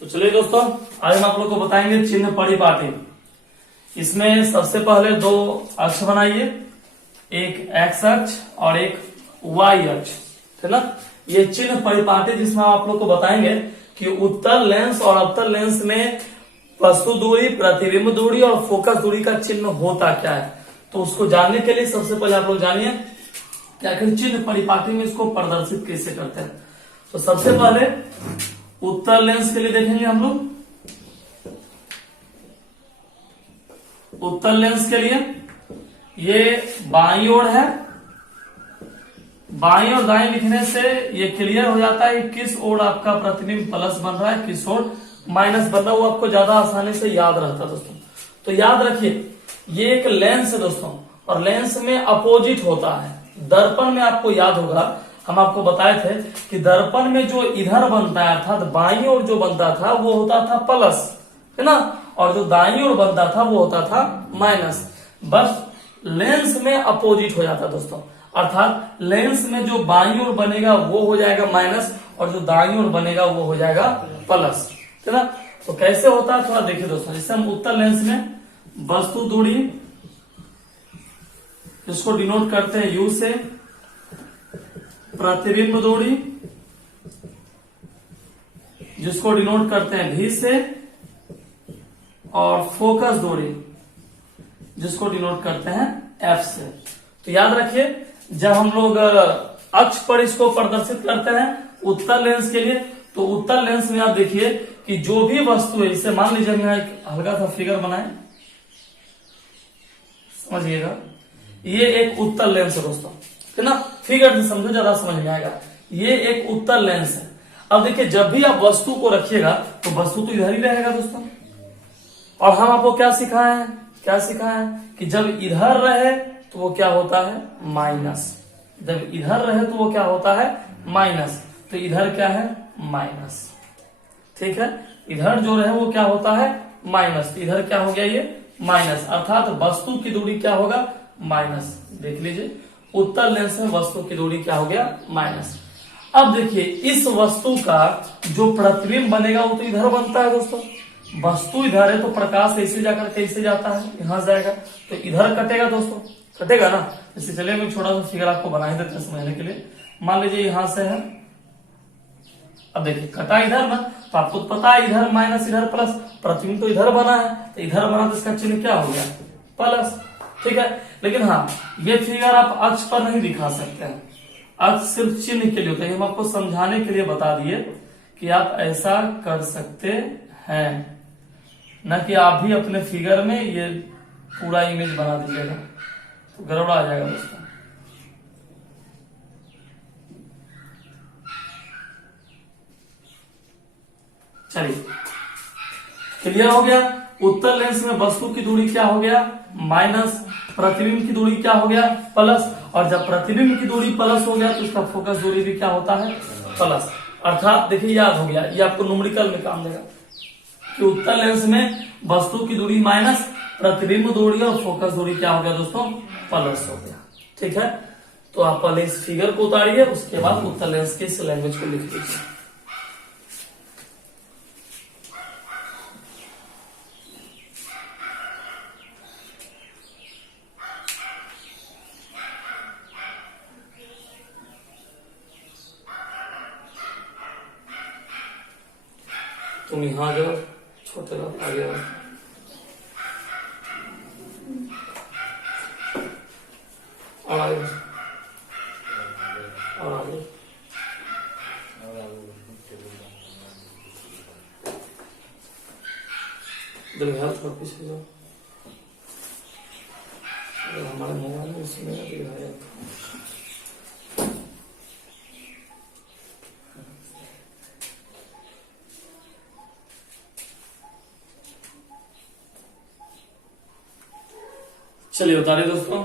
तो चलिए दोस्तों, आज हम आप लोग को बताएंगे चिन्ह परिपाटी। इसमें सबसे पहले दो अक्ष बनाइए, एक एक्स अक्ष और एक वाई अक्ष, है ना। ये चिन्ह परिपाटी जिसमें आप लोग को बताएंगे कि उत्तल लेंस और अवतल लेंस में वस्तु दूरी, प्रतिबिंब दूरी और फोकस दूरी का चिन्ह होता क्या है। तो उसको जानने के लिए सबसे पहले आप लोग जानिए कि आखिर चिन्ह परिपाटी में इसको प्रदर्शित कैसे करते हैं। तो सबसे पहले उत्तल लेंस के लिए देखेंगे हम लोग। उत्तल लेंस के लिए ये बाईं ओर है, बाईं और दाएं लिखने से ये क्लियर हो जाता है कि किस ओर आपका प्रतिबिंब प्लस बन रहा है, किस ओर माइनस बन रहा है, वो आपको ज्यादा आसानी से याद रहता है दोस्तों। तो याद रखिए ये एक लेंस है दोस्तों, और लेंस में अपोजिट होता है। दर्पण में आपको याद होगा, हम आपको बताए थे कि दर्पण में जो इधर बनता है अर्थात बाईं ओर जो बनता था वो होता था प्लस, है ना, और जो दाईं ओर बनता था वो होता था माइनस। बस लेंस में अपोजिट हो जाता दोस्तों, अर्थात लेंस में जो बाईं ओर बनेगा वो हो जाएगा माइनस और जो दाईं ओर बनेगा वो हो जाएगा प्लस, है ना। तो कैसे होता है थोड़ा देखिए दोस्तों। जैसे हम उत्तल लेंस में वस्तु दूरी, इसको डिनोट करते हैं यू से, प्रतिबिंब दूरी जिसको डिनोट करते हैं भी से, और फोकस दूरी जिसको डिनोट करते हैं एफ से। तो याद रखिए जब हम लोग अक्ष पर इसको प्रदर्शित करते हैं उत्तल लेंस के लिए, तो उत्तल लेंस में आप देखिए कि जो भी वस्तु है, इसे मान लीजिए यहाँ एक हल्का सा फिगर बनाए, समझिएगा, ये एक उत्तल लेंस है दोस्तों, है ना। फिगर से समझो, ज्यादा समझ में आएगा। ये एक उत्तल लेंस है। अब देखिए जब भी आप वस्तु को रखिएगा तो वस्तु तो इधर ही रहेगा दोस्तों, और हम आपको क्या सिखाए कि जब इधर रहे तो वो क्या होता है माइनस, जब इधर रहे तो वो क्या होता है माइनस। तो इधर क्या है माइनस, ठीक है। इधर जो रहे वो क्या होता है माइनस, तो इधर क्या हो गया ये माइनस, अर्थात वस्तु की दूरी क्या होगा माइनस। देख लीजिए उत्तल लेंस में वस्तु की दूरी क्या हो गया माइनस। अब देखिए इस वस्तु का जो प्रतिबिंब बनेगा वो तो इधर बनता है दोस्तों। वस्तु इधर है तो प्रकाश ऐसे जाकर कैसे जाता है, यहां जाएगा, तो इधर कटेगा दोस्तों, कटेगा ना। जैसे चलिए मैं छोटा सा फिगर आपको बना ही देते हैं समझने के लिए। मान लीजिए यहां से है, अब देखिए कटा इधर ना, तो आपको पता है इधर माइनस इधर प्लस, प्रतिबिंब तो इधर बना है, तो इधर बना तो इसका चिन्ह क्या हो गया प्लस, ठीक है। लेकिन हाँ ये फिगर आप अक्ष पर नहीं दिखा सकते हैं, अक्ष सिर्फ चिन्ह के लिए होता है। हम आपको समझाने के लिए बता दिए कि आप ऐसा कर सकते हैं, न कि आप भी अपने फिगर में ये पूरा इमेज बना दीजिएगा तो गड़बड़ आ जाएगा दोस्तों। चलिए क्लियर हो गया। उत्तल लेंस में वस्तु की दूरी क्या हो गया माइनस, प्रतिबिंब की दूरी क्या हो गया प्लस, और जब प्रतिबिंब की दूरी प्लस हो गया तो उसका फोकस दूरी भी क्या होता है प्लस। अर्थात देखिए याद हो गया, ये आपको न्यूमेरिकल में काम देगा कि उत्तल लेंस में वस्तु की दूरी माइनस, प्रतिबिंब दूरी और फोकस दूरी क्या हो गया दोस्तों प्लस हो गया, ठीक है। तो आप पहले इस फिगर को उतारिए, उसके बाद उत्तल लेंस के इस लैंग्वेज को लिख लीजिए। तुम यहाँ जाओ, छोटे लोग आगे आओ। और आगे और आगे, थोड़ा पीछे जाओ। हमारे मोबाइल में उसमें दिखाया चलिए उतारिए दोस्तों।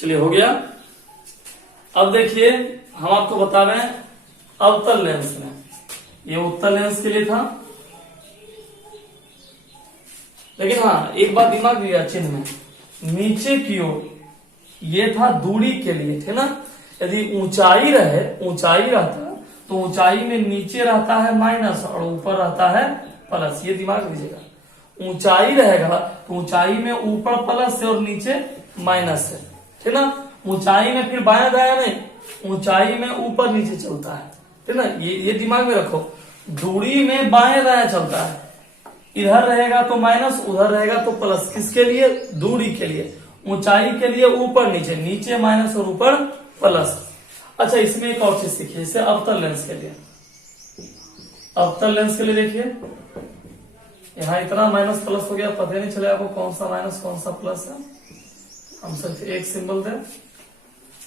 चलिए हो गया। अब देखिए हम आपको बता रहे हैं अवतल लेंस में, ये उत्तल लेंस के लिए था, लेकिन हाँ एक बात दिमाग दिया चिन्ह में, नीचे की ओर ये था दूरी के लिए, है ना। यदि ऊंचाई रहता तो ऊंचाई में नीचे रहता है माइनस और ऊपर रहता है प्लस, ये दिमाग दीजिएगा। ऊंचाई रहेगा तो ऊंचाई में ऊपर प्लस है और नीचे माइनस है ना। ऊंचाई में फिर बाया दाया नहीं, ऊंचाई में ऊपर नीचे चलता है ना। ये दिमाग में रखो, दूरी में बाया दाया चलता है, इधर रहेगा तो माइनस, उधर रहेगा तो प्लस। किसके लिए? दूरी के लिए। ऊंचाई के लिए ऊपर नीचे, नीचे माइनस और ऊपर प्लस। अच्छा इसमें एक और चीज सीखिए, इसे अवतल लेंस के लिए। अवतल लेंस के लिए देखिए यहाँ इतना माइनस प्लस हो गया, पता नहीं चले आपको कौन सा माइनस कौन सा प्लस है, हम सिर्फ एक सिंबल दें।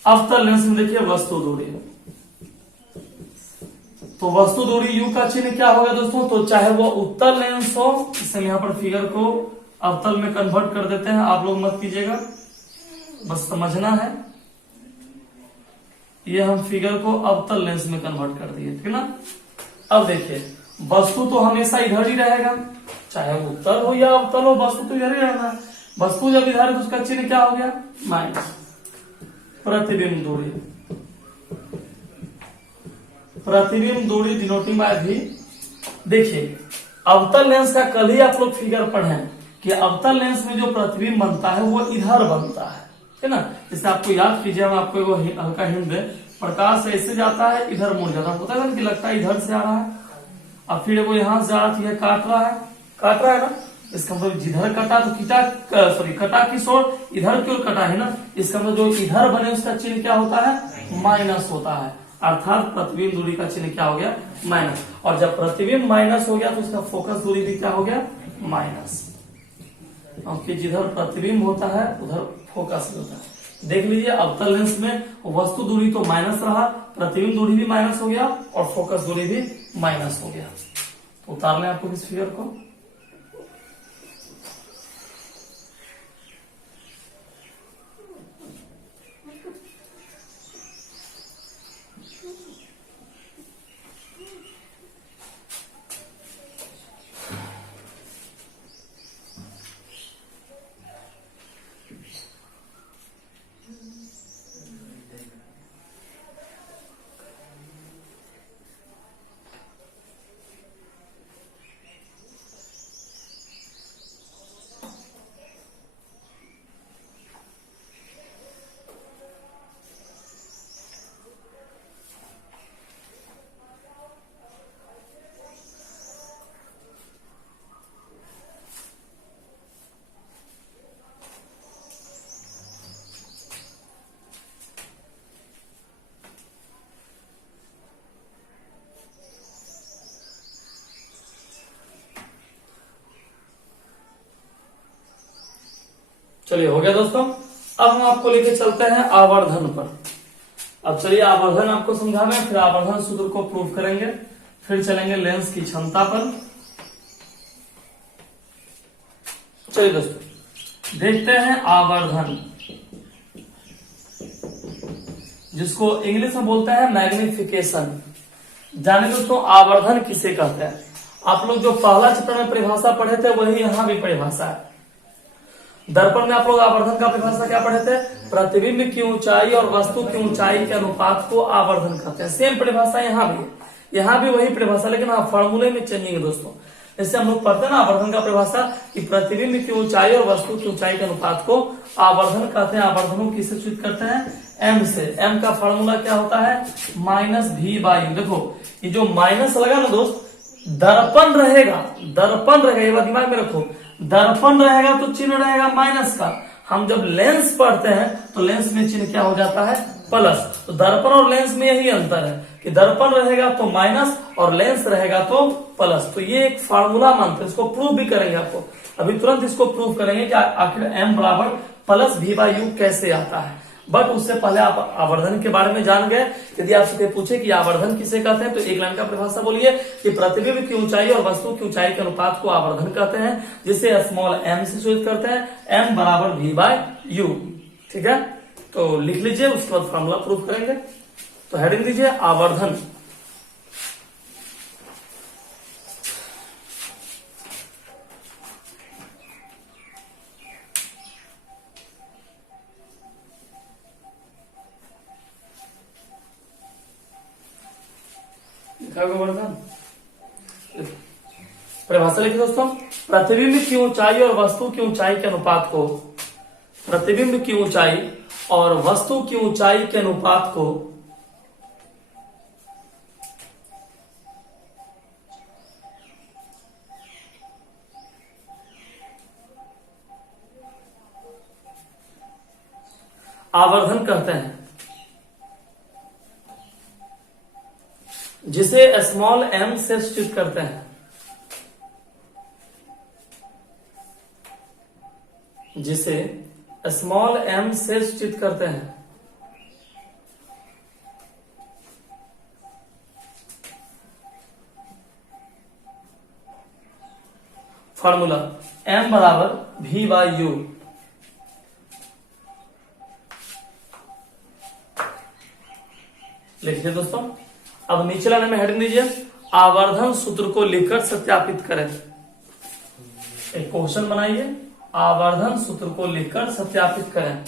अवतल लेंस में देखिए वस्तु दूरी, तो वस्तु दूरी यू का चिन्ह क्या होगा दोस्तों? तो चाहे वो उत्तल लेंस हो, इसे हम यहाँ पर फिगर को अवतल में कन्वर्ट कर देते हैं, आप लोग मत कीजिएगा, बस समझना है। ये हम फिगर को अवतल लेंस में कन्वर्ट कर दिए, ठीक है ना। अब देखिए वस्तु तो हमेशा इधर ही रहेगा, चाहे वो उत्तल हो या अवतल हो, वस्तु तो इधर ही रहना है। वस्तु जब इधर है तो उसका चिन्ह क्या हो गया? माइनस। प्रतिबिंब दूरी, प्रतिबिंब दूरी डिनोटिंग बाय भी। देखिए अवतल लेंस का कल ही आप लोग फिगर पढ़े कि अवतल लेंस में जो प्रतिबिंब बनता है वो इधर बनता है ना। जैसे आपको याद कीजिए, हम आपको एगो हल्का हिंट दे, प्रकाश ऐसे जाता है इधर मुड़ जाता है, पता है ना कि लगता है इधर से आ रहा है, अब फिर वो यहां से आ रहा है, काट रहा है ना। इसका मतलब जिधर कटा तो कटा किस ओर? इधर की ओर कटा है ना। इसका मतलब जो इधर बने उसका चिन्ह क्या होता है? माइनस होता है, अर्थात प्रतिबिंब दूरी का चिन्ह क्या हो गया? माइनस। और जब प्रतिबिंब माइनस हो गया तो उसका फोकस दूरी भी क्या हो गया? माइनस, क्योंकि जिधर प्रतिबिंब होता है उधर फोकस होता है। देख लीजिए अवतल लेंस में वस्तु दूरी तो माइनस रहा, प्रतिबिंब दूरी भी माइनस हो गया और फोकस दूरी भी माइनस हो गया। तो उतार लें आपको इस फिगर को। चलिए हो गया दोस्तों। अब हम आपको लेके चलते हैं आवर्धन पर। अब चलिए आवर्धन आपको समझावे, फिर आवर्धन सूत्र को प्रूव करेंगे, फिर चलेंगे लेंस की क्षमता पर। चलिए दोस्तों देखते हैं आवर्धन, जिसको इंग्लिश में बोलते हैं मैग्निफिकेशन। जाने दोस्तों आवर्धन किसे कहते हैं? आप लोग जो पहला चैप्टर में परिभाषा पढ़े थे वही यहाँ भी परिभाषा है। दर्पण में आप लोग आवर्धन का परिभाषा क्या पढ़े थे? प्रतिबिंब की ऊंचाई और वस्तु की ऊंचाई के अनुपात को आवर्धन कहते हैं। सेम परिभाषा यहाँ भी, यहाँ भी वही परिभाषा, लेकिन हाँ फॉर्मूले में चेंजिंग है दोस्तों। जैसे हम लोग पढ़ते हैं ना आवर्धन का परिभाषा कि प्रतिबिंब की ऊंचाई और वस्तु की ऊंचाई के अनुपात को आवर्धन कहते हैं। आवर्धनों की सूचित करते हैं एम से। एम का फॉर्मूला क्या होता है? माइनस भी बाई यू। देखो ये जो माइनस लगा ना दोस्त, दर्पण रहेगा, ये बात दिमाग में रखो, दर्पण रहेगा तो चिन्ह रहेगा माइनस का। हम जब लेंस पढ़ते हैं तो लेंस में चिन्ह क्या हो जाता है? प्लस। तो दर्पण और लेंस में यही अंतर है कि दर्पण रहेगा तो माइनस और लेंस रहेगा तो प्लस। तो ये एक फार्मूला मानते हैं, इसको प्रूव भी करेंगे आपको अभी, तुरंत इसको प्रूव करेंगे कि आखिर एम बराबर प्लस भी बाई यू कैसे आता है। बट उससे पहले आप आवर्धन के बारे में जान गए। यदि आपसे पूछे कि आवर्धन किसे कहते हैं तो एक लाइन का परिभाषा बोलिए कि प्रतिबिंब की ऊंचाई और वस्तु की ऊंचाई के अनुपात को आवर्धन कहते हैं, जिसे स्मॉल एम से सूचित करते हैं। एम बराबर भी बाय यू, ठीक है। तो लिख लीजिए, उसके बाद फॉर्मूला प्रूफ करेंगे। तो हेडिंग दीजिए आवर्धन। आवर्धन परिभाषा लिखिए दोस्तों, प्रतिबिंब की ऊंचाई और वस्तु की ऊंचाई के अनुपात को, प्रतिबिंब की ऊंचाई और वस्तु की ऊंचाई के अनुपात को आवर्धन कहते हैं, जिसे स्मॉल m से सूचित करते हैं, जिसे स्मॉल m से सूचित करते हैं। फॉर्मूला m बराबर v बाई यू। लिखिए दोस्तों। अब नीचे लाने में हेडिंग दीजिए आवर्धन सूत्र को लिखकर सत्यापित करें। एक क्वेश्चन बनाइए, आवर्धन सूत्र को लिखकर सत्यापित करें।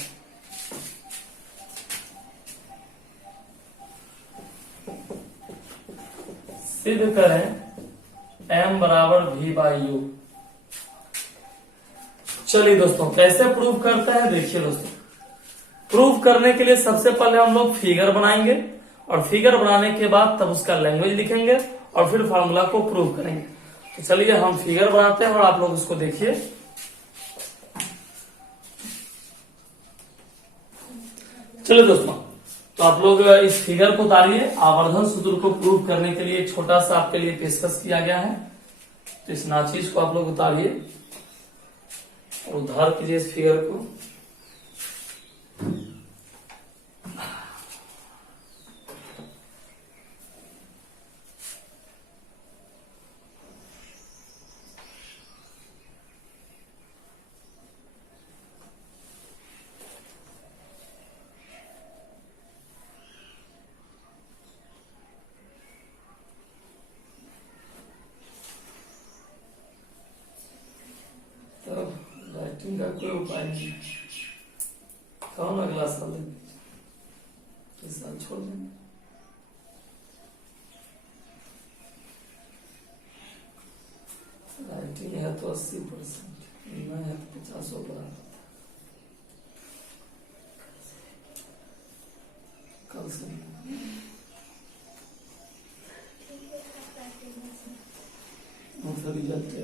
सिद्ध करें m बराबर v बाई यू। चलिए दोस्तों, कैसे प्रूव करते हैं देखिए दोस्तों। प्रूव करने के लिए सबसे पहले हम लोग फिगर बनाएंगे और फिगर बनाने के बाद तब उसका लैंग्वेज लिखेंगे और फिर फार्मूला को प्रूव करेंगे। तो चलिए हम फिगर बनाते हैं और आप लोग उसको देखिए। चलिए दोस्तों, तो आप लोग इस फिगर को उतारिए। आवर्धन सूत्र को प्रूव करने के लिए छोटा सा आपके लिए पेशकश किया गया है। तो इस नाचीज को आप लोग उतारिए और उधार कीजिए इस फिगर को। राइटिंग का कोई उपाय नहीं, कौन अगला साल इस साल छोड़ देंगे। राइटिंग है तो 80%, नहीं है तो 50% कल से रिजल्ट है।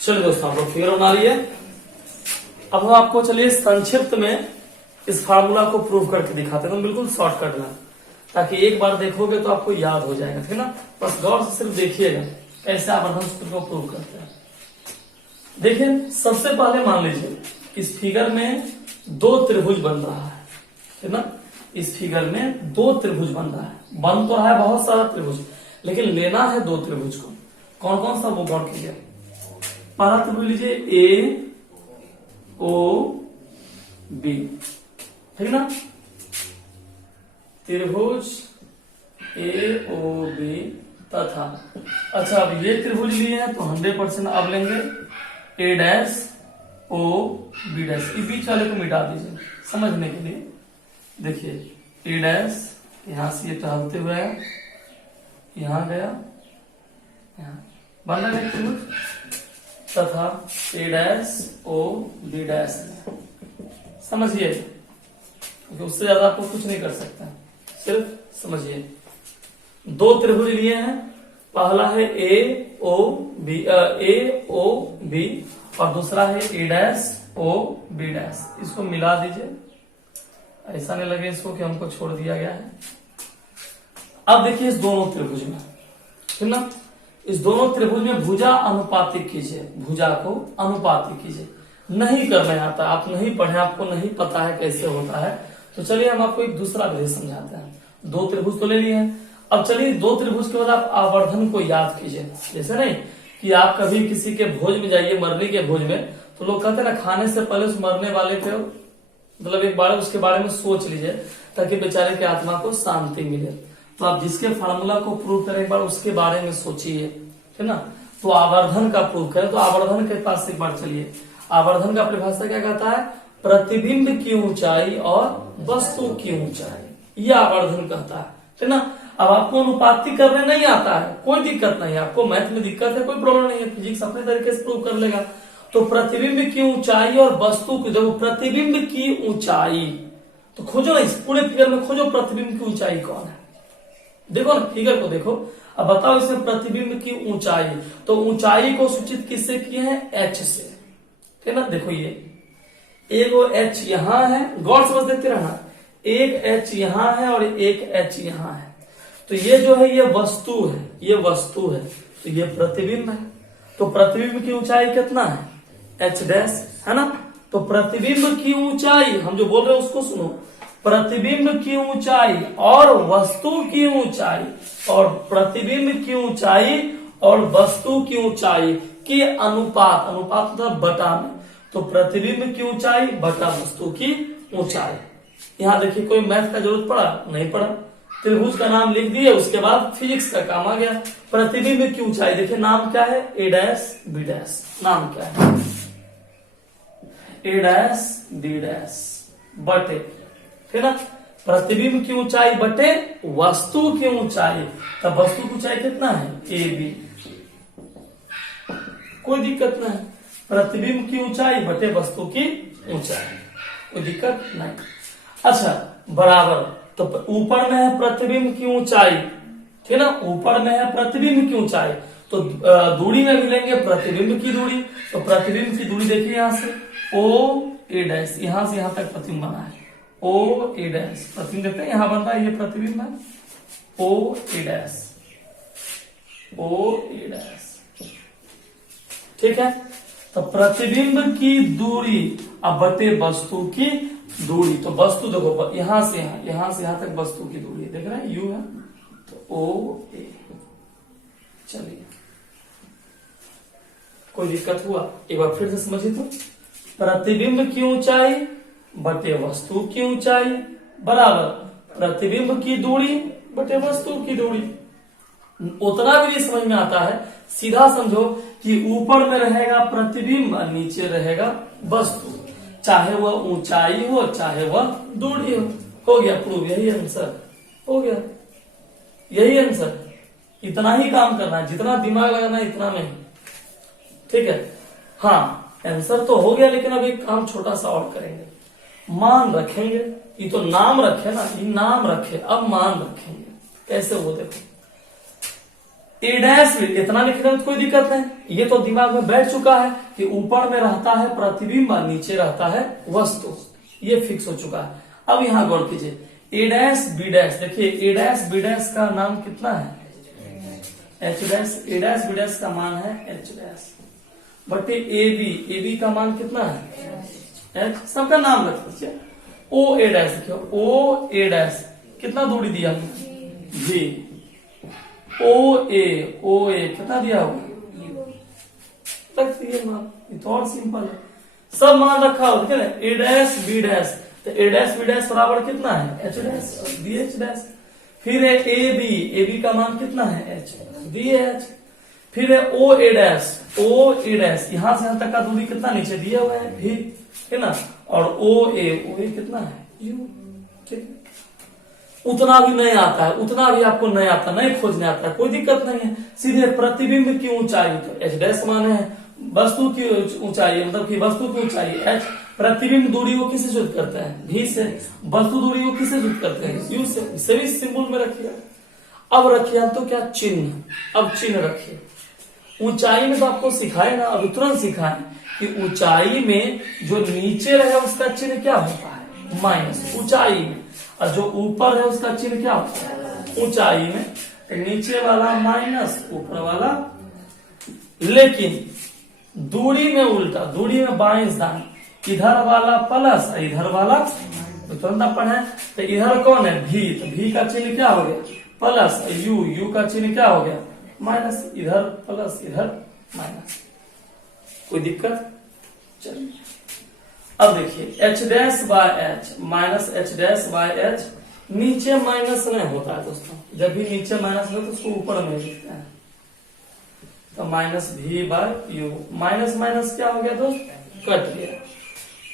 चलिए दोस्तों, आप लोग फिगर बना लिए। अब हम आपको चलिए संक्षिप्त में इस फार्मूला को प्रूव करके दिखाते हैं, तो बिल्कुल शॉर्टकट में, ताकि एक बार देखोगे तो आपको याद हो जाएगा, ठीक है ना। बस गौर से सिर्फ देखिएगा कैसे आवर्धन सूत्र को प्रूव करते हैं। देखिए, सबसे पहले मान लीजिए इस फिगर में दो त्रिभुज बन रहा है, ठीक ना। इस फिगर में दो त्रिभुज बन रहा है, बन तो है बहुत सारा त्रिभुज, लेकिन लेना है दो त्रिभुज को। कौन कौन सा, वो गौर कीजिए। पहला त्रिभुज लीजिए ए ओ बी, ठीक ना। त्रिभुज ए ओ बी तथा, अच्छा अब ये त्रिभुज लिए हैं तो 100% अब लेंगे ए डैश ओ बी डैश। ये बीच वाले को मिटा दीजिए समझने के लिए। देखिए ए डैश यहां से ये टहलते हुए आया, यहां गया बन रहा है त्रिभुज तथा ए डैश ओ बी डैश, समझिए क्योंकि उससे ज्यादा आपको कुछ नहीं कर सकता, सिर्फ समझिए। दो त्रिभुज लिए हैं, पहला है ए ओ बी और दूसरा है ए डैश ओ बी डैश। इसको मिला दीजिए, ऐसा नहीं लगे इसको कि हमको छोड़ दिया गया है। अब देखिए इस दोनों त्रिभुज में, ठीक ना, इस दोनों त्रिभुज में भुजा अनुपातिक कीजिए, भुजा को अनुपातिक कीजिए। नहीं करना आता, आप नहीं पढ़े, आपको नहीं पता है कैसे होता है, तो चलिए हम आपको एक दूसरा विधि समझाते हैं। दो त्रिभुज तो ले लिए हैं, अब चलिए दो त्रिभुज के बाद आप आवर्धन को याद कीजिए। जैसे नहीं कि आप कभी किसी के भोज में जाइए, मरने के भोज में, तो लोग कहते हैं ना खाने से पहले उस मरने वाले के मतलब एक बार उसके बारे में सोच लीजिए ताकि बेचारे की आत्मा को शांति मिले। तो आप जिसके फार्मूला को प्रूव करें एक बार उसके बारे में सोचिए, है ना। तो आवर्धन का प्रूव करें, तो आवर्धन के पास एक बार चलिए। आवर्धन का परिभाषा क्या कहता है? प्रतिबिंब की ऊंचाई और वस्तु की ऊंचाई, ये आवर्धन कहता है ना। अब आपको अनुपातिक करने नहीं आता है, कोई दिक्कत नहीं है, आपको मैथ में दिक्कत है कोई प्रॉब्लम नहीं है, फिजिक्स अपने तरीके से प्रूव कर लेगा। तो प्रतिबिंब की ऊंचाई और वस्तु की, देखो प्रतिबिंब की ऊंचाई, तो खोजो ना इस पूरे फिगर में, खोजो प्रतिबिंब की ऊंचाई कौन है, देखो ना फिगर को देखो। अब बताओ इसमें प्रतिबिंब की ऊंचाई, तो ऊंचाई को सूचित किससे किए हैं? एच से, ठीक है ना। देखो ये एक एच यहां है, गौर समझ देखते रहना, एक एच यहां है और एक एच यहां है, तो ये जो है ये वस्तु है, ये वस्तु है, तो ये प्रतिबिंब है। तो प्रतिबिंब की ऊंचाई कितना है? एच डैश, है ना। तो प्रतिबिंब की ऊंचाई, हम जो बोल रहे हैं उसको सुनो, प्रतिबिंब की ऊंचाई और वस्तु की ऊंचाई, और प्रतिबिंब की ऊंचाई और वस्तु की ऊंचाई के अनुपात, अनुपात मतलब बटा में, तो प्रतिबिंब की ऊंचाई बटा वस्तु की ऊंचाई। यहां देखिए कोई मैथ का जरूरत पड़ा? नहीं पड़ा। त्रिभुज का नाम लिख दिए, उसके बाद फिजिक्स का काम आ गया। प्रतिबिंब की ऊंचाई देखिए नाम क्या है? ए डैश बी डैश, नाम क्या है? ए डैश बी डैश बटे, ठीक है ना। प्रतिबिंब की ऊंचाई बटे वस्तु की ऊंचाई, तब वस्तु की ऊंचाई कितना है? ए बी, कोई दिक्कत नहीं। प्रतिबिंब की ऊंचाई बटे वस्तु की ऊंचाई, कोई दिक्कत नहीं। अच्छा बराबर, तो ऊपर में है प्रतिबिंब की ऊंचाई, ठीक है ना, ऊपर में है प्रतिबिंब की ऊंचाई, तो दूरी में भी लेंगे प्रतिबिंब की दूरी, तो प्रतिबिंब की दूरी देखिए यहां से ओ ए डैश, यहां से यहां तक प्रतिबिंब बना है, ओ ए डैश प्रतिबिंब देखते हैं यहां बनता है, ये प्रतिबिंब है, ओ ए डैश, ओ ए डैश, ठीक है। तो प्रतिबिंब की दूरी अब बटे वस्तु की दूरी, तो वस्तु देखो यहां से यहां तक वस्तु की दूरी देख रहे हैं, यू है, तो ओ ए। चलिए कोई दिक्कत हुआ? एक बार फिर से समझिए, तो प्रतिबिंब की ऊंचाई बटे वस्तु की ऊंचाई बराबर प्रतिबिंब की दूरी बटे वस्तु की दूरी। उतना भी नहीं समझ में आता है, सीधा समझो कि ऊपर में रहेगा प्रतिबिंब और नीचे रहेगा वस्तु, चाहे वह ऊंचाई हो चाहे वह दूरी हो गया प्रूव, यही आंसर हो गया, यही आंसर। इतना ही काम करना है, जितना दिमाग लगाना है इतना नहीं, ठीक है। हाँ आंसर तो हो गया, लेकिन अब एक काम छोटा सा और करेंगे, मान रखेंगे। ये तो नाम रखे ना, ये नाम रखे, अब मान रखेंगे कैसे, वो देखो ए डैश भी इतना लिखने में कोई दिक्कत नहीं, ये तो दिमाग में बैठ चुका है कि ऊपर में रहता है प्रतिबिंब और नीचे रहता है वस्तु, ये फिक्स हो चुका है। अब यहां गौर कीजिए, ए डैश बी डैश, देखिए ए डैश बी डैश का नाम कितना है? एच डैश, ए डैश बी डैश का मान है एच डैश बटे ए बी का मान कितना है? एच, सबका नाम रख दीजिए। ओ ए डैश देखिए, ओ ए डैश कितना दूरी दिया? जी। ओ ए कितना दिया होगा? रख दिए मान, ये तो और सिंपल है, सब मान रखा हो, ठीक है ना। ए डैश बी डैश, तो ए डैश बी डैश बराबर कितना है? H dash, D H dash. फिर है ए बी का मान कितना है? H, D H. फिर है ओ ए डैश, यहां से यहां तक का दूरी कितना नीचे दिया हुआ है? भी, है ना। और ओ ए कितना है? यू, ठीक है। उतना भी नहीं आता है, उतना भी आपको नहीं आता, नहीं खोजने आता है, कोई दिक्कत नहीं है। सीधे प्रतिबिंब की ऊंचाई, तो एच डैश माने है वस्तु की ऊंचाई, मतलब कि वस्तु की ऊंचाई एच, प्रतिबिंब दूरी को किससे सूचित करते हैं, भी से, वस्तु दूरी को किससे सूचित करते हैं, यू से। इसे भी सिंबल में रखिए। अब रखिए तो क्या चिन्ह, अब चिन्ह रखिए। ऊंचाई में तो आपको सिखाए ना, अभी तुरंत सिखाए कि ऊंचाई में जो नीचे रहे उसका चिन्ह क्या होता है, माइनस ऊंचाई में, और जो ऊपर है उसका चिन्ह क्या होता है, ऊंचाई में नीचे वाला माइनस ऊपर वाला। लेकिन दूरी में उल्टा, दूरी में बाईं दाएं, इधर वाला प्लस इधर वाला, तो तुरंत आप पढ़े तो इधर कौन है, भी, तो भी का चिन्ह क्या हो गया प्लस, यू, यू का चिन्ह क्या हो गया माइनस, इधर प्लस इधर माइनस। कोई दिक्कत? चलिए अब देखिए H dash by H minus H dash by H, नीचे माइनस नहीं होता है दोस्तों, जब भी नीचे माइनस हो तो उसको ऊपर में लिखते हैं, तो माइनस भी बाय यू, माइनस माइनस क्या हो गया दोस्त, कट गया।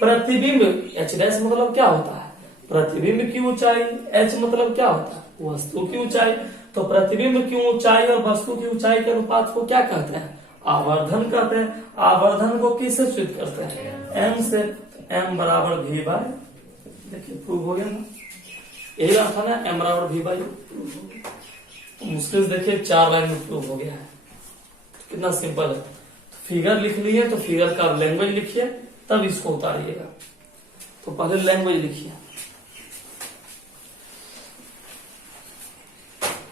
प्रतिबिंब एच डैश मतलब क्या होता है, प्रतिबिंब की ऊंचाई, एच मतलब क्या होता है, वस्तु की ऊंचाई। तो प्रतिबिंब की ऊंचाई और वस्तु की ऊंचाई के अनुपात को क्या कहते हैं, आवर्धन कहते हैं। आवर्धन को किससे सूचित करते हैं, एम से, एम बराबर भी बाय, देखिए प्रूव हो गया ना, यही बात था ना, एम बराबर भी बाय। मुश्किल से देखिए 4 लाइन में प्रूव हो गया है, तो कितना सिंपल है। फिगर लिख लिए तो फिगर का लैंग्वेज लिखिए, तब इसको उतारिएगा। तो पहले लैंग्वेज लिखिए,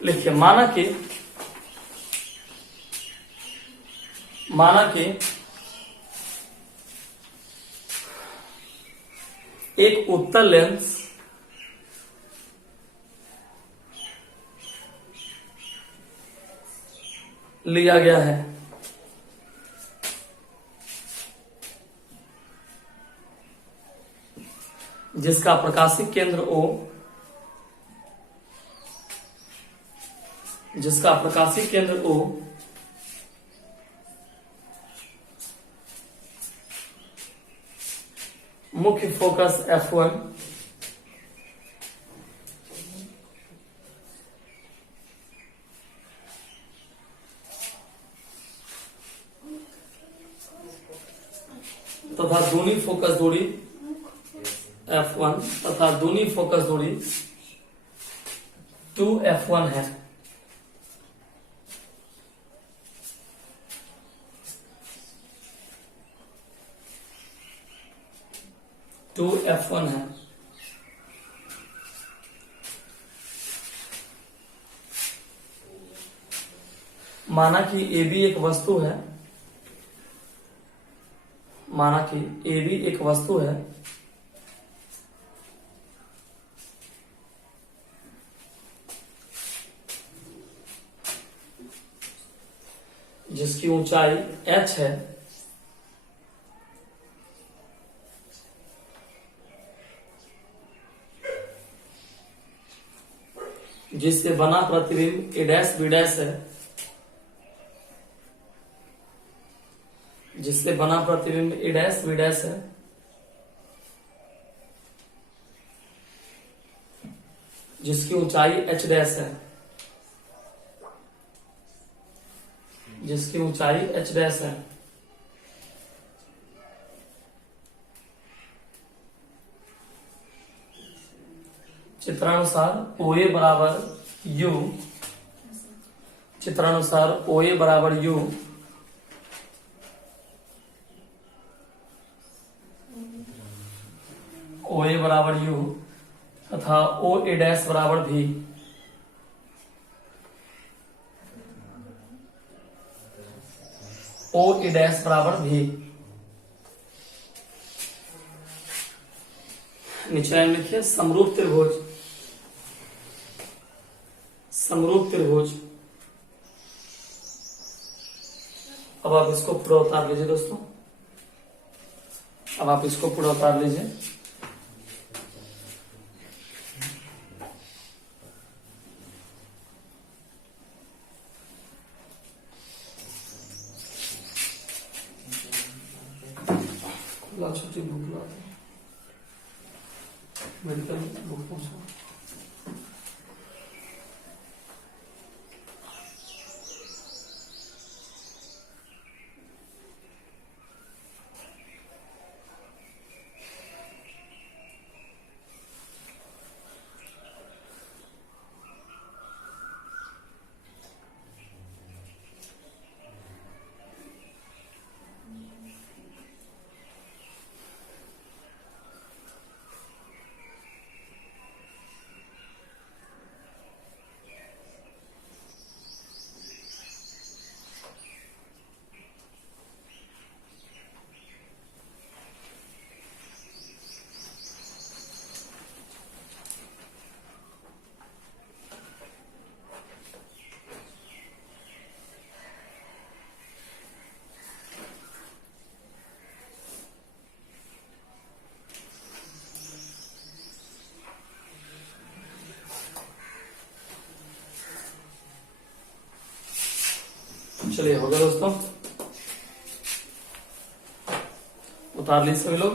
लिखिए माना कि एक उत्तल लेंस लिया गया है, जिसका प्रकाशिक केंद्र O, जिसका प्रकाशिक केंद्र O मुख्य फोकस F1 तथा दूनी फोकस दूरी F1 तथा दूनी फोकस दूरी 2F1 है। टू F1 है। माना कि AB एक वस्तु है, माना कि AB एक वस्तु है जिसकी ऊंचाई h है, जिससे बना प्रतिबिंब A डैश B डैश है, जिससे बना प्रतिबिंब A डैश B डैश है, जिसकी ऊंचाई h डैश है, जिसकी ऊंचाई h डैश है। चित्रानुसार OA बराबर U, चित्रानुसार OA बराबर U OA बराबर U तथा OA डैश बराबर भी, OA डैश बराबर भी। नीचे लाइन लिखिए समरूप त्रिभुज, समरूप त्रिभुज। अब आप इसको पूरा उतार लीजिए दोस्तों, अब आप इसको पूरा उतार लीजिए। छोटी भूख मेडिकल बुक पहुंचा। चलिए हो गया दोस्तों, उतार लीजिए सभी लोग।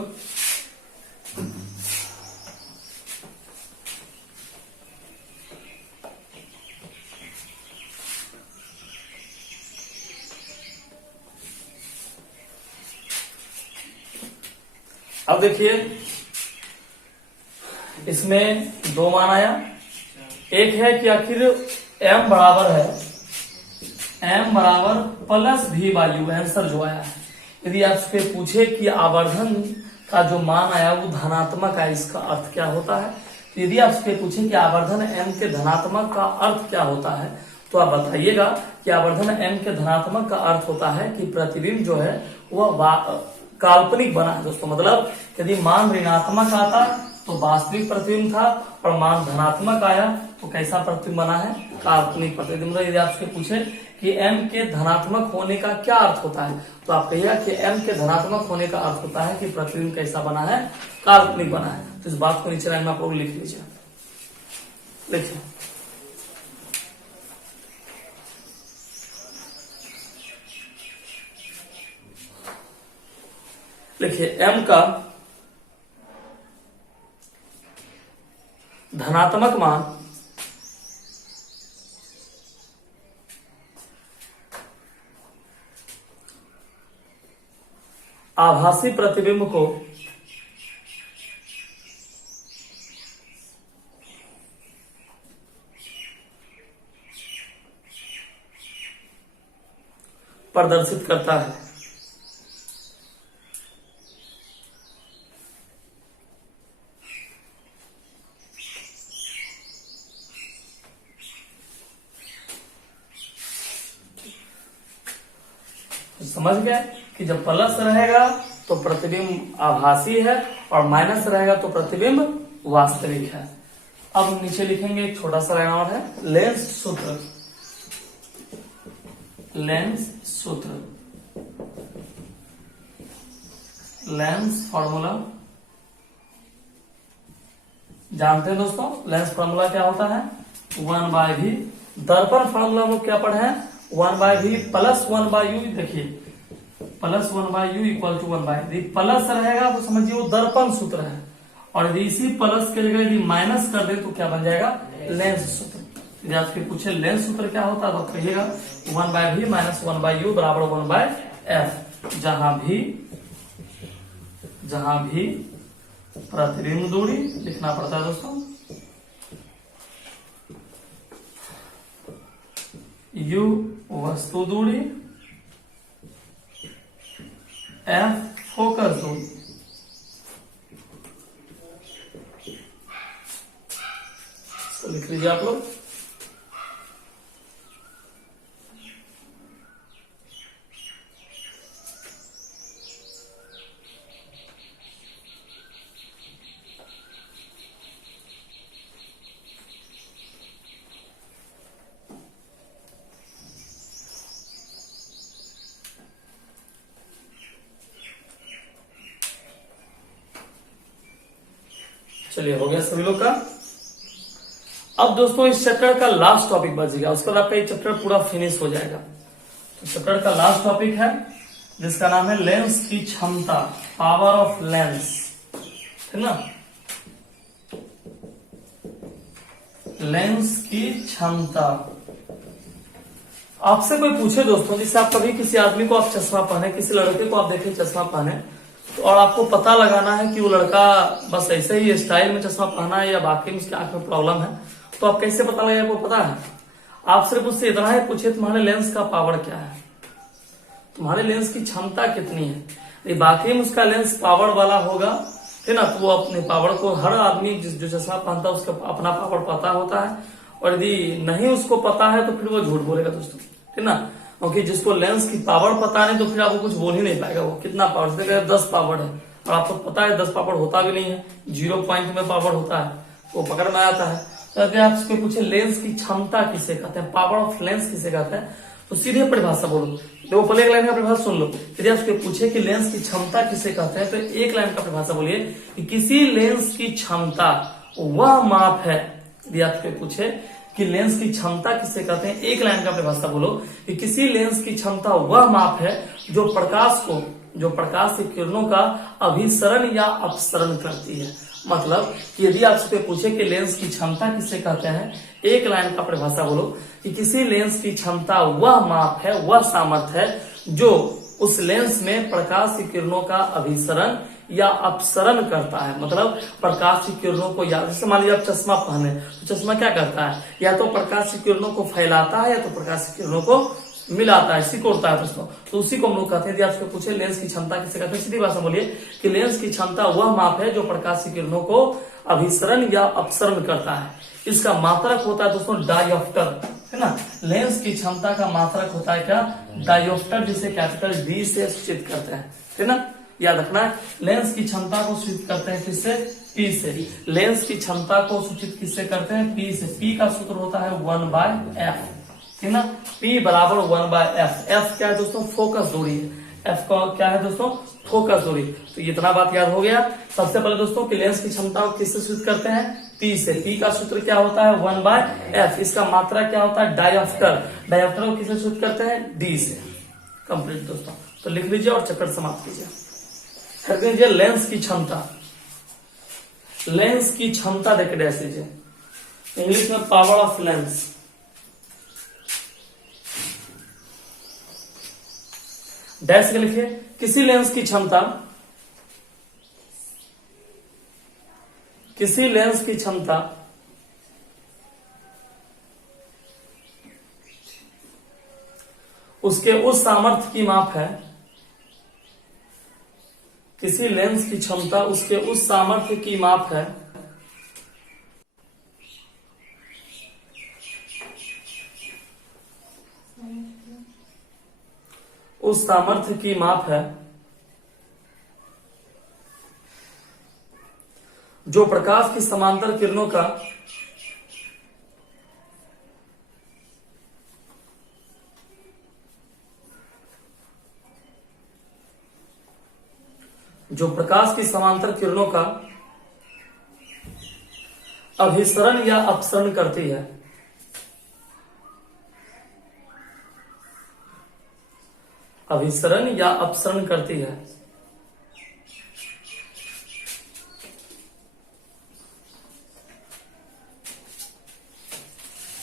अब देखिए इसमें दो मान आया, एक है कि आखिर m बराबर है, m बराबर प्लस v वायु, आंसर जो आया है। यदि आपसे पूछे कि आवर्धन का जो मान आया वो धनात्मक है, इसका अर्थ क्या होता है? तो यदि आपसे पूछे कि आवर्धन m के धनात्मक का अर्थ क्या होता है, तो आप बताइएगा कि आवर्धन m के धनात्मक का अर्थ होता है कि प्रतिबिंब जो है वह काल्पनिक बना है दोस्तों। मतलब यदि मान ऋणात्मक आता तो वास्तविक प्रतिबिंब था, और मान धनात्मक आया तो कैसा प्रतिबिंब बना है? काल्पनिक प्रतिबिंब। मतलब यदि आपसे पूछे कि m के धनात्मक होने का क्या अर्थ होता है, तो आप कहिएगा कि m के धनात्मक होने का अर्थ होता है कि प्रतिबिंब कैसा बना है? काल्पनिक बना है। तो इस बात को नीचे लाइन में आप लोग लिख लीजिए, लिखिए। लिखिए m का धनात्मक मान आभासी प्रतिबिंब को प्रदर्शित करता है। समझ गए कि जब प्लस रहेगा तो प्रतिबिंब आभासी है, और माइनस रहेगा तो प्रतिबिंब वास्तविक है। अब नीचे लिखेंगे एक छोटा सा लाइन और है, लेंस सूत्र। लेंस सूत्र, लेंस फॉर्मूला जानते हैं दोस्तों। लेंस फॉर्मूला क्या होता है? 1/v। दर्पण फॉर्मूला हम लोग क्या पढ़े हैं? 1/v plus 1/u। देखिए प्लस 1/u इक्वल टू 1/, यदि प्लस रहेगा तो समझिए वो दर्पण सूत्र है, और यदि इसी प्लस के जगह यदि माइनस कर दे तो क्या बन जाएगा? लेंस सूत्र। यदि आपसे पूछे लेंस सूत्र क्या होता है तो कहिएगा 1/v माइनस 1/u बराबर 1/f, जहां भी प्रतिबिंब दूरी लिखना पड़ता है दोस्तों, u वस्तु दूरी, f फोकस दूरी। तो लिख लीजिए आप लोग। चलिए हो गया सभी लोग का। अब दोस्तों इस चैप्टर का लास्ट टॉपिक बच गया, उसके बाद आपका ये चैप्टर पूरा फिनिश हो जाएगा। तो चैप्टर का लास्ट टॉपिक है जिसका नाम है लेंस की क्षमता, पावर ऑफ लेंस, है ना। लेंस की क्षमता। आपसे कोई पूछे दोस्तों, जैसे आप कभी किसी आदमी को आप चश्मा पहने, किसी लड़के को आप देखें चश्मा पहने, तो और आपको पता लगाना है कि वो लड़का बस ऐसे ही स्टाइल में चश्मा पहना है या बाकी में उसकी आंख में प्रॉब्लम है, तो आप कैसे पता लगाए? आपको पता है? आप सिर्फ उससे इतना ही पूछे तुम्हारे लेंस का पावर क्या है, तुम्हारे लेंस की क्षमता कितनी है। बाकी में उसका लेंस पावर वाला होगा, है ना, तो वो अपने पावर को, हर आदमी जो चश्मा पहनता है उसका अपना पावर पता होता है, और यदि नहीं उसको पता है तो फिर वो झूठ बोलेगा दोस्तों, है ना। क्योंकि जिसको लेंस की पावर पता नहीं तो फिर आपको कुछ बोल ही नहीं पाएगा। वो कितना पावर देगा? 10 पावर है, और आपको पता है 10 पावर होता भी नहीं है, 0 पॉइंट में पावर होता है, वो पकड़ में आता है। तो अगर आप उसको पूछे लेंस की क्षमता किसे कहते हैं, पावर ऑफ लेंस किसे कहते हैं, तो सीधे परिभाषा बोलो। देखो पहले एक लाइन का परिभाषा सुन लो। यदि आपसे पूछे कि लेंस की क्षमता किसे कहते हैं, तो एक लाइन का परिभाषा बोलिए कि किसी लेंस की क्षमता वह माप है। यदि आपसे पूछे कि लेंस की क्षमता किससे कहते हैं। एक लाइन का परिभाषा बोलो कि किसी लेंस की क्षमता वह माप है जो प्रकाश की किरणों का अभिसरण या अपसरण करती है। मतलब कि यदि आपसे पूछे कि लेंस की क्षमता किससे कहते हैं, एक लाइन का परिभाषा बोलो कि किसी लेंस की क्षमता वह माप है, वह सामर्थ्य है जो उस लेंस में प्रकाश की किरणों का अभिसरण या अपसरण करता है। मतलब प्रकाश की किरणों को, या जैसे मान लीजिए आप चश्मा पहने तो चश्मा क्या करता है, या तो प्रकाश की किरणों को फैलाता है या तो प्रकाश की किरणों को मिलाता है, सिकोड़ता है दोस्तों। तो उसी को हम लोग कहते हैं, यदि आपसे पूछे लेंस की क्षमता किसे कहते हैं, सीधी भाषा बोलिए कि लेंस की क्षमता वह माप है जो प्रकाश की किरणों को अभिसरण या अपसरण करता है। इसका मात्रक होता है दोस्तों डायोप्टर, है ना। लेंस की क्षमता का मात्रक होता है क्या, डायोप्टर, जिसे कैपिटल डी से सूचित करते हैं, है ना। याद रखना है, लेंस की क्षमता को सूचित करते हैं किससे, पी से। लेंस की क्षमता को सूचित किससे करते हैं, पी से। पी का सूत्र होता है 1/f, है ना। P बराबर 1/f। f क्या है दोस्तों, फोकस दूरी है। f का क्या है दोस्तों, फोकस दूरी। तो इतना बात याद हो गया। सबसे पहले दोस्तों कि लेंस की क्षमता को किससे सूचित करते हैं, P से। P का सूत्र क्या होता है 1/f। इसका मात्रा क्या होता है, डायोप्टर। डायोप्टर को किससे सूचित करते हैं, D से। कंप्लीट दोस्तों, तो लिख लीजिए और चक्कर समाप्त कीजिए। फिर लीजिए लेंस की क्षमता। लेंस की क्षमता देख डैश लीजिए, इंग्लिश में पावर ऑफ लेंस। डैश के लिखिए, किसी लेंस की क्षमता, किसी लेंस की क्षमता उसके उस सामर्थ्य की माप है, किसी लेंस की क्षमता उसके उस सामर्थ्य की माप है उस सामर्थ्य की माप है जो प्रकाश की समांतर किरणों का अभिसरण या अपसरण करती है। अभिसरण या अपसरण करती है।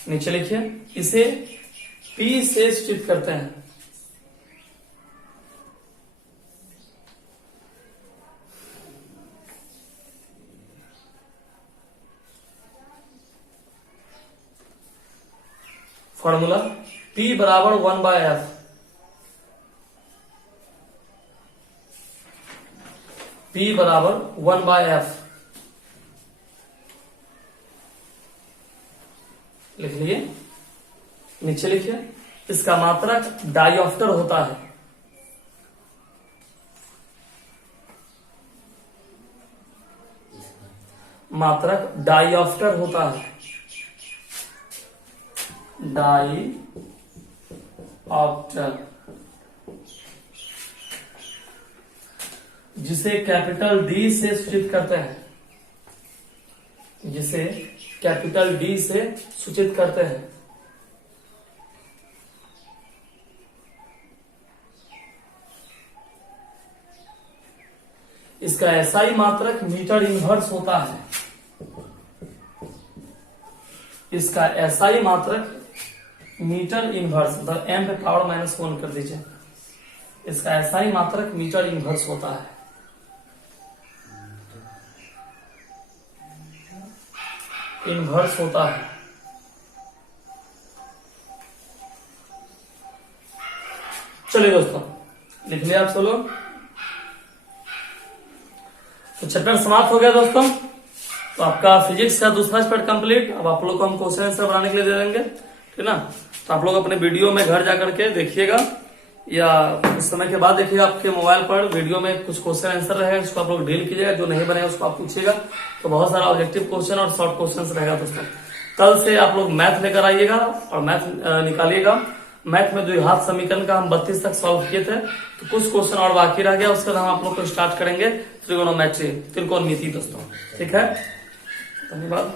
नीचे लिखिए, इसे P से सूचित करते हैं। फॉर्मूला P बराबर 1/f। P बराबर 1/f लिख लिए। नीचे लिखिए, इसका मात्रक डायोप्टर होता है। मात्रक डायोप्टर होता है। डायोप्टर, जिसे कैपिटल डी से सूचित करते हैं। जिसे कैपिटल डी से सूचित करते हैं। इसका एसआई मात्रक मीटर इनवर्स होता है। इसका एसआई मात्रक मीटर इनवर्स, मतलब m पे पावर -1 कर दीजिए। इसका एसआई मात्रक मीटर इनवर्स होता है। इनवर्स होता है। चलिए दोस्तों, लिख लिया आप सब लोग। तो चैप्टर समाप्त हो गया दोस्तों। तो आपका फिजिक्स का दूसरा चैप्टर कंप्लीट। अब आप लोग को हम क्वेश्चन आंसर बनाने के लिए दे देंगे, ठीक ना। तो आप लोग अपने वीडियो में घर जाकर के देखिएगा, या कुछ समय के बाद देखिएगा। आपके मोबाइल पर वीडियो में कुछ क्वेश्चन आंसर रहेगा, जिसको आप लोग डील कीजिएगा। जो नहीं बने उसको आप पूछिएगा। तो बहुत सारा ऑब्जेक्टिव क्वेश्चन और शॉर्ट क्वेश्चन रहेगा दोस्तों। कल से आप लोग मैथ लेकर आइएगा और मैथ निकालिएगा। मैथ में द्विघात समीकरण का हम 32 तक सॉल्व किए थे। तो कुछ क्वेश्चन और बाकी रह गया, उसके बाद हम आप लोग को स्टार्ट करेंगे त्रिकोणोमेट्री, त्रिकोणमिति दोस्तों। ठीक है, धन्यवाद।